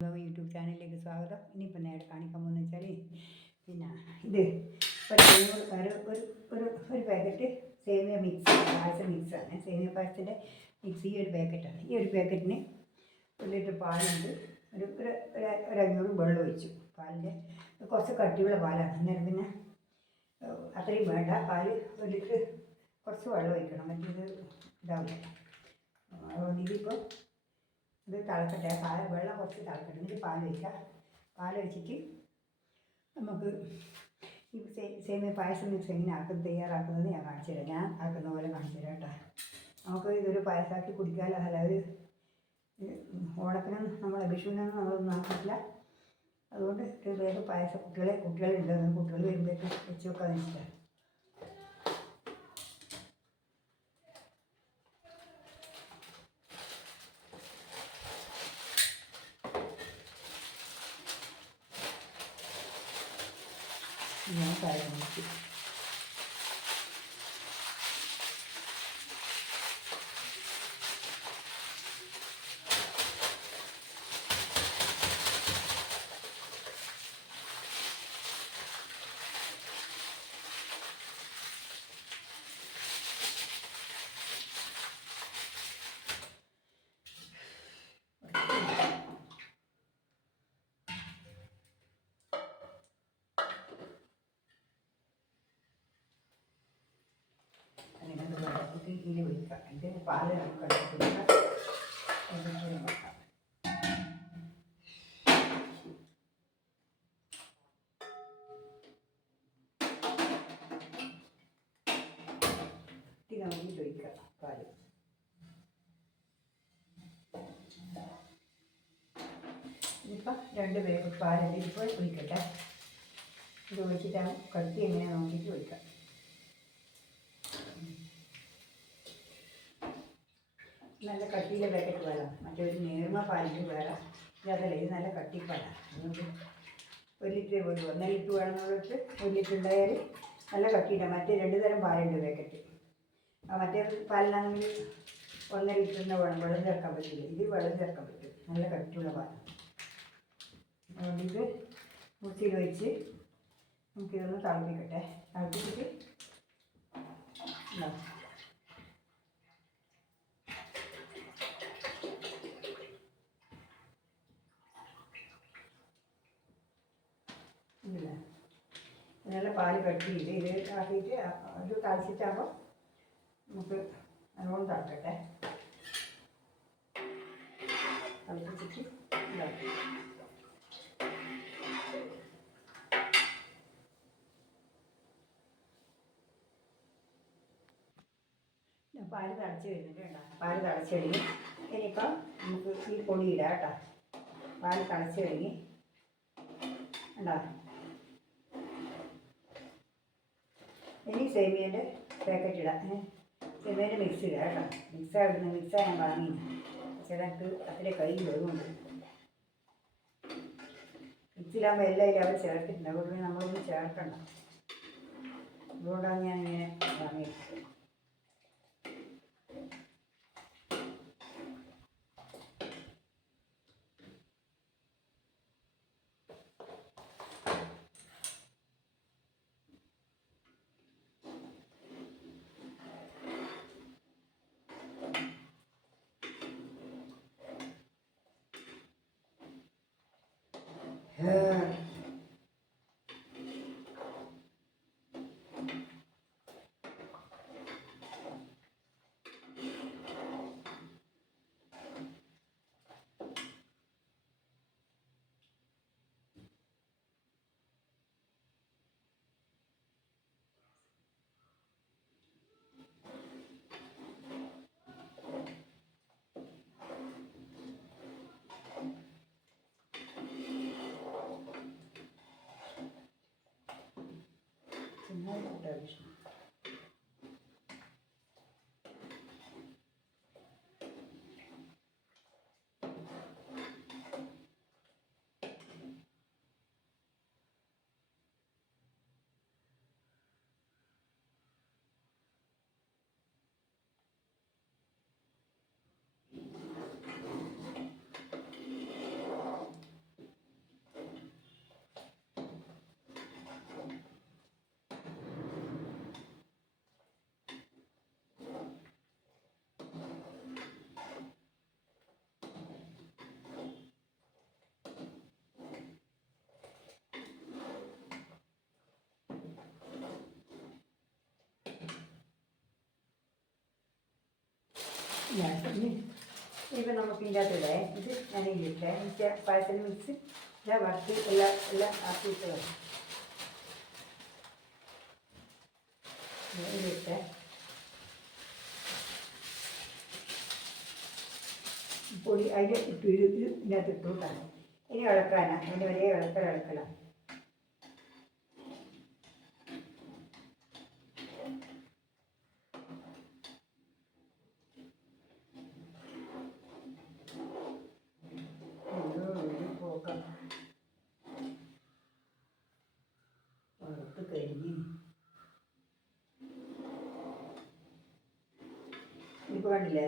YouTube ചാനലിലേക്ക് സ്വാഗതം. ഇനിയിപ്പോൾ നേരെ കാണിക്കാൻ പോകുന്നത് വെച്ചാൽ പിന്നെ ഇത് ഒരു പാക്കറ്റ് സേമിയ മിക്സ്, പായസം മിക്സാണ്. സേമിയ പായസത്തിൻ്റെ മിക്സ് ഈ ഒരു പാക്കറ്റാണ്. ഈ ഒരു പാക്കറ്റിന് 1 ലിറ്റർ പാലുണ്ട്. ഒരു 500 വെള്ളം ഒഴിച്ചു. പാലിൻ്റെ കുറച്ച് കട്ടിയുള്ള പാലാണ്. അന്നേരം പിന്നെ അത്രയും വേണ്ട. പാല് 1 ലിറ്റർ കുറച്ച് വെള്ളം ഒഴിക്കണം, മറ്റേത് ഇതാവില്ല. അതുകൊണ്ട് ഇതിപ്പോൾ ഇത് തിളക്കട്ടെ, വെള്ളം കുറച്ച് തിളക്കട്ടെ, എന്നിട്ട് പാൽ ഒഴിക്കാം. പാലൊഴിച്ചിട്ട് നമുക്ക് ഈ സേമിയ പായസം മിക്സ് എങ്ങനെ തയ്യാറാക്കുന്നത് ഞാൻ കാണിച്ചു തരാം. ഞാൻ ആക്കുന്ന പോലെ കാണിച്ചു തരാം കേട്ടോ. നമുക്ക് ഇതൊരു പായസമാക്കി കുടിക്കാമല്ലോ. അല്ലാതെ ഓണത്തിനും നമ്മളെ വിഷുവിനൊന്നും നമ്മളൊന്നും ആക്കിയിട്ടില്ല. അതുകൊണ്ട് ഒരു വേഗം പായസം കുട്ടികളുണ്ട്, കുട്ടികൾ വരുമ്പോഴേക്കും വെച്ച് വെക്കാമെന്ന് വെച്ചിട്ടാണ്. ഞാൻ പായസം വെച്ചു. ഇതിൽ ഒഴിക്കാം. ഇത് പാല് നമുക്ക് വെക്കാം. നമുക്ക് ഒഴിക്കാം പാല്. ഇതിപ്പോൾ 2 പേർക്ക് പാലുണ്ട്. ഇപ്പോൾ ഒഴിക്കട്ടെ. ഇത് ഒഴിച്ചിട്ടാണ് കട്ടി എങ്ങനെയാണ് നോക്കിയിട്ട് ഒഴിക്കാം. നല്ല കട്ടിയിലെ പാക്കറ്റ് പാലാണ്. മറ്റൊരു നേർമ പാലിൻ്റെ വേറെ ഇതല്ല. ഇത് നല്ല കട്ടിപ്പാലാണ്. അതുകൊണ്ട് 1 ലിറ്റർ പോലും 1.5 ലിറ്റർ വേണമെന്നുള്ളത് 1 ലിറ്റർ ഉണ്ടായാൽ നല്ല കട്ടിയില്ല. മറ്റേ 2 തരം പാലുണ്ട് പാക്കറ്റ്. മറ്റേ പാലിനാണെങ്കിൽ 1.5 ലിറ്ററിൻ്റെ വെള്ളം ചേർക്കാൻ പറ്റില്ല. ഇത് വെള്ളം ചേർക്കാൻ പറ്റും. നല്ല കട്ടിയുള്ള പാലാണ്. അതുകൊണ്ട് ഇത് മുറിച്ചിൽ വെച്ച് നമുക്കിതൊന്ന് തിളപ്പിക്കട്ടെ. തിളപ്പിച്ചിട്ട് ഇല്ല, നല്ല പാല് കട്ടിയില്ല. ഇത് ആക്കിയിട്ട് ഇത് തിളച്ചിട്ടാകുമ്പോൾ നമുക്ക് നല്ലോണം തിളക്കട്ടെ. തിളപ്പിച്ചിട്ട് ഇതാക്കും. പാല് തിളച്ച് വരുന്നുണ്ട് കേട്ടോ. പാല് തിളച്ച് കഴിഞ്ഞ് ഇനിയിപ്പം നമുക്ക് ഈ പൊടി ഇടാം കേട്ടോ. പാല് തിളച്ച് കഴിഞ്ഞ് ഉണ്ടോ. ഇനി സേമിയൻ്റെ പാക്കറ്റ് ഇടാം. സേമിയൻ്റെ മിക്സ് ഇടാം കേട്ടോ. മിക്സാണ് ഞാൻ വാങ്ങി. പക്ഷേ എനിക്ക് അത്രയും കയ്യിൽ വരുന്നുണ്ട്. മിക്സിലാകുമ്പോൾ എല്ലാം അവർ ചേർത്തിട്ടുണ്ട്. അതുകൊണ്ട് നമ്മളൊന്നും ചേർക്കണ്ട. അതുകൊണ്ടാണ് ഞാനിങ്ങനെ വാങ്ങിയത്. Television. ഇനി ഇപ്പം നമുക്ക് ഇതിൻ്റെ അകത്തിടെ ഇത് ഞാൻ ഇട്ടേ എനിക്ക് പായസത്തിന് മിക്സ് ഇതാ വറുത്ത് എല്ലാം ആക്കിയിട്ട് വരും ഇതിലിട്ട് പൊടി അതിൽ ഇട്ടു ഇതിനകത്ത് ഇട്ടു കൂട്ടാണ് ഇനി ഇളക്കാനാണ് അതിന് വരെ ഇളക്കണം വറുത്ത് കഴിഞ്ഞ് ഇപ്പോൾ കണ്ടില്ലേ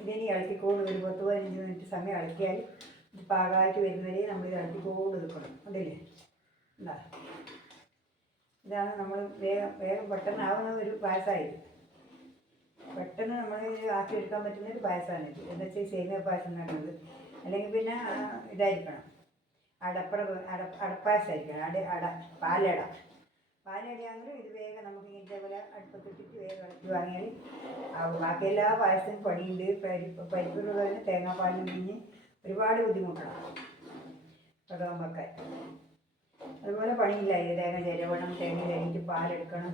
ഇതിനി ഇളക്കിക്കൊണ്ട് ഒരു 10-15 മിനിറ്റ് സമയം ഇളക്കിയാൽ ഇത് പാകമായിട്ട് വരുന്നവരെ നമ്മളിത് ഇളക്കിക്കൊണ്ട് നിൽക്കണം അതല്ലേ എന്താ ഇതാണ് നമ്മൾ വേഗം പെട്ടെന്നാവുന്ന ഒരു പായസമായിട്ട് പെട്ടെന്ന് നമ്മൾ ആക്കിയെടുക്കാൻ പറ്റുന്ന ഒരു പായസമാണ് ഇത് എന്താ വെച്ചാൽ സേമിയ പായസം എന്നുള്ളത് അല്ലെങ്കിൽ പിന്നെ ഇതായിരിക്കണം അടപ്പായസമായിരിക്കണം പാലടയാണെങ്കിലും ഇത് വേഗം നമുക്ക് ഇതേപോലെ അടുപ്പത്തിട്ടിട്ട് വേഗം ഇളക്കി വാങ്ങിയാൽ ബാക്കി എല്ലാ പായസത്തിനും പണിയുണ്ട് പരിപ്പ് തന്നെ തേങ്ങാപ്പാലിന് പിഴിഞ്ഞ് ഒരുപാട് ബുദ്ധിമുട്ടാണ് പ്രഥമം വെക്കാൻ അതുപോലെ പണിയില്ല ഇത് തേങ്ങ ചിരവണം തേങ്ങ ചിരവിട്ട് പാലെടുക്കണം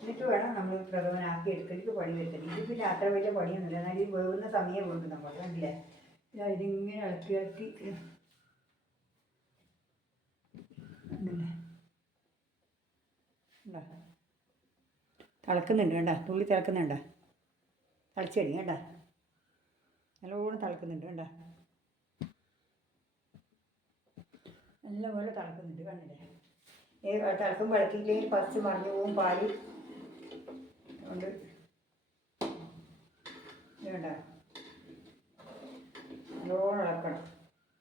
എന്നിട്ട് വേണം നമ്മൾ പ്രഥമനാക്കി എടുക്കലേക്ക് പണി വരുത്തണം ഇത് പിന്നെ അത്ര വലിയ പണിയൊന്നുമില്ല എന്നാൽ ഇത് വേവുന്ന സമയം വേണ്ടു നമ്മൾ കണ്ടില്ലേ ഇതിങ്ങനെ ഇളക്കി തിളക്കുന്നുണ്ട് വേണ്ട തുള്ളി തിളക്കുന്നുണ്ട തിളച്ചടി കേട്ട നല്ലോണം തിളക്കുന്നുണ്ട് വേണ്ട നല്ലപോലെ തിളക്കുന്നുണ്ട് കണ്ടില്ലേ തിളക്കുമ്പോൾ ഇളക്കിയില്ലെങ്കിൽ ഫസ്റ്റ് മറിഞ്ഞു പോകും പാല് അതുകൊണ്ട് വേണ്ട നല്ലോണം ഇളക്കണം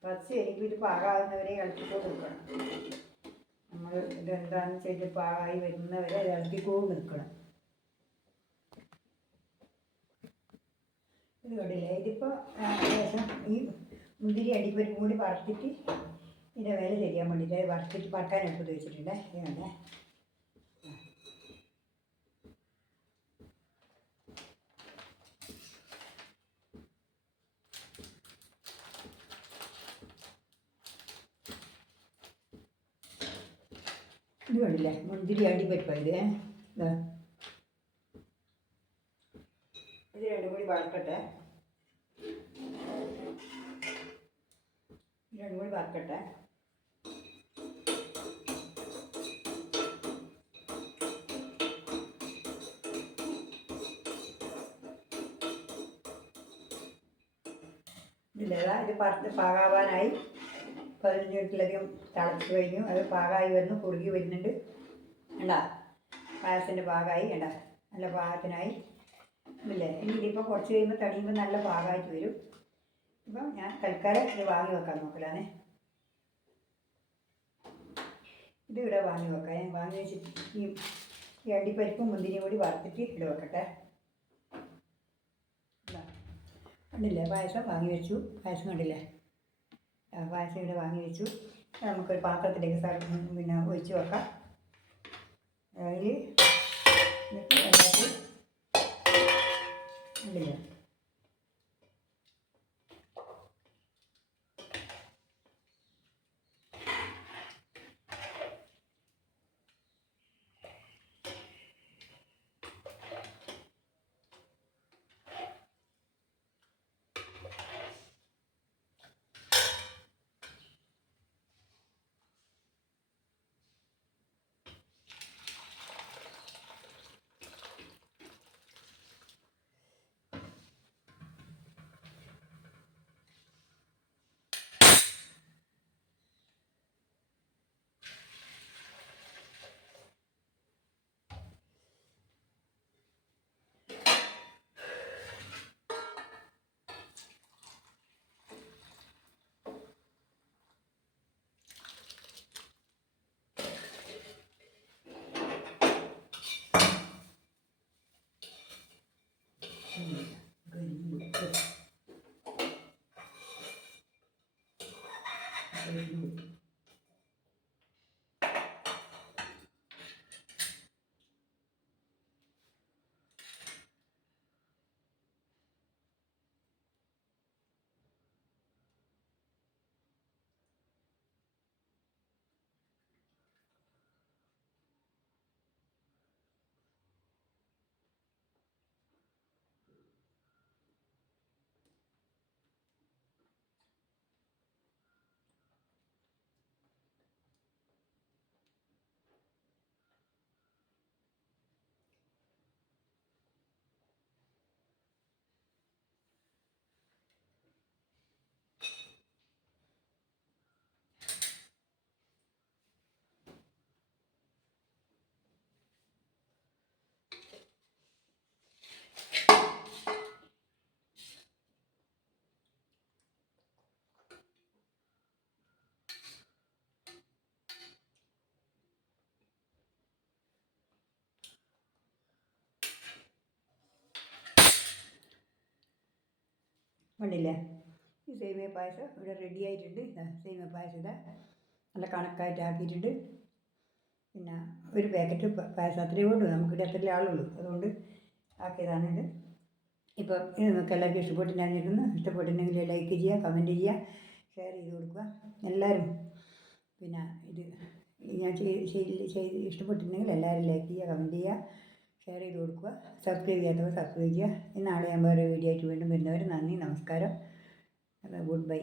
ഫസ്റ്റ് എനിക്ക് ഇത് പാകമാകുന്നവരെ ഇളക്കിക്കൊണ്ട് നിൽക്കണം നമ്മൾ ഇതെന്താണെന്ന് വെച്ചാൽ പാകമായി വരുന്നവരെ അത് ഇളക്കിക്കൊണ്ട് നിൽക്കണം ഇത് കണ്ടില്ലേ ഇതിപ്പോൾ ഏകദേശം ഈ മുന്തിരി അടിപ്പരിപ്പും കൂടി വറുത്തിട്ട് ഇതിൻ്റെ വില ചെയ്യാൻ വേണ്ടിയിട്ട് വറുത്തിട്ട് പറക്കാൻ എടുത്ത് വെച്ചിട്ടുണ്ട് ഇതുണ്ട് ഇത് കണ്ടില്ലേ മുന്തിരി അടിപ്പരിപ്പാണ് ഇത് ഇതാ ഇത് രണ്ടും കൂടി വറുക്കട്ടെ രണ്ടും കൂടി വറുക്കട്ടെ ഇതിലേതാ ഇത് പാകാവാനായി 15 മിനിറ്റിലധികം തിളച്ച് കഴിഞ്ഞു അത് പാകമായി വരുന്നു കുറുകി വരുന്നുണ്ട് വേണ്ട പായസത്തിൻ്റെ പാകമായി വേണ്ട നല്ല പാകത്തിനായി ഇല്ലേ ഇനി ഇതിപ്പോൾ കുറച്ച് കഴിയുമ്പോൾ തടിയുമ്പോൾ നല്ല പാകമായിട്ട് വരും ഇപ്പം ഞാൻ തൽക്കാലം ഇത് വാങ്ങി വെക്കാൻ നോക്കലാണേ ഇത് ഇവിടെ വാങ്ങി വെക്കാം ഞാൻ വാങ്ങി വെച്ചിട്ട് ഈ അണ്ടിപ്പരിപ്പും മുന്തിരിയും കൂടി വറുത്തിട്ട് ഇവിടെ വെക്കട്ടെ കണ്ടില്ലേ പായസം വാങ്ങി വെച്ചു പായസം കണ്ടില്ലേ പായസം ഇവിടെ വാങ്ങി വെച്ചു നമുക്കൊരു പാത്രത്തിലേക്ക് പിന്നെ ഒഴിച്ച് വെക്കാം അതിൽ എന്നിട്ട് അതിനകത്ത് കണ്ടില്ലേ കണ്ടില്ലേ ഈ സേമിയ പായസം ഇവിടെ റെഡി ആയിട്ടുണ്ട്. ഇതാ സേമിയ പായസം ഇതാ നല്ല കണക്കായിട്ട് ആക്കിയിട്ടുണ്ട്. പിന്നെ ഒരു പാക്കറ്റ് പായസം അത്രയേ ഉള്ളൂ, നമുക്കിവിടെ അത്രയേ ആളുള്ളൂ, അതുകൊണ്ട് ആക്കിയതാണിത്. ഇപ്പം ഇത് നിങ്ങൾക്ക് എല്ലാവർക്കും ഇഷ്ടപ്പെട്ടിട്ടുണ്ടെങ്കിൽ ലൈക്ക് ചെയ്യുക, കമൻറ്റ് ചെയ്യുക, ഷെയർ ചെയ്ത് കൊടുക്കുക എല്ലാവരും. പിന്നെ ഇത് ഞാൻ ഇഷ്ടപ്പെട്ടിട്ടുണ്ടെങ്കിൽ എല്ലാവരും ലൈക്ക് ചെയ്യുക, കമൻറ്റ് ചെയ്യുക, ഷെയർ ചെയ്ത് കൊടുക്കുക. സബ്സ്ക്രൈബ് ചെയ്യാത്തവർ സബ്സ്ക്രൈബ് ചെയ്യുക. നാളെ ഞാൻ വേറെ വീഡിയോ ആയിട്ട് വീണ്ടും വരുന്നവർ നന്ദി, നമസ്കാരം, ഗുഡ് ബൈ.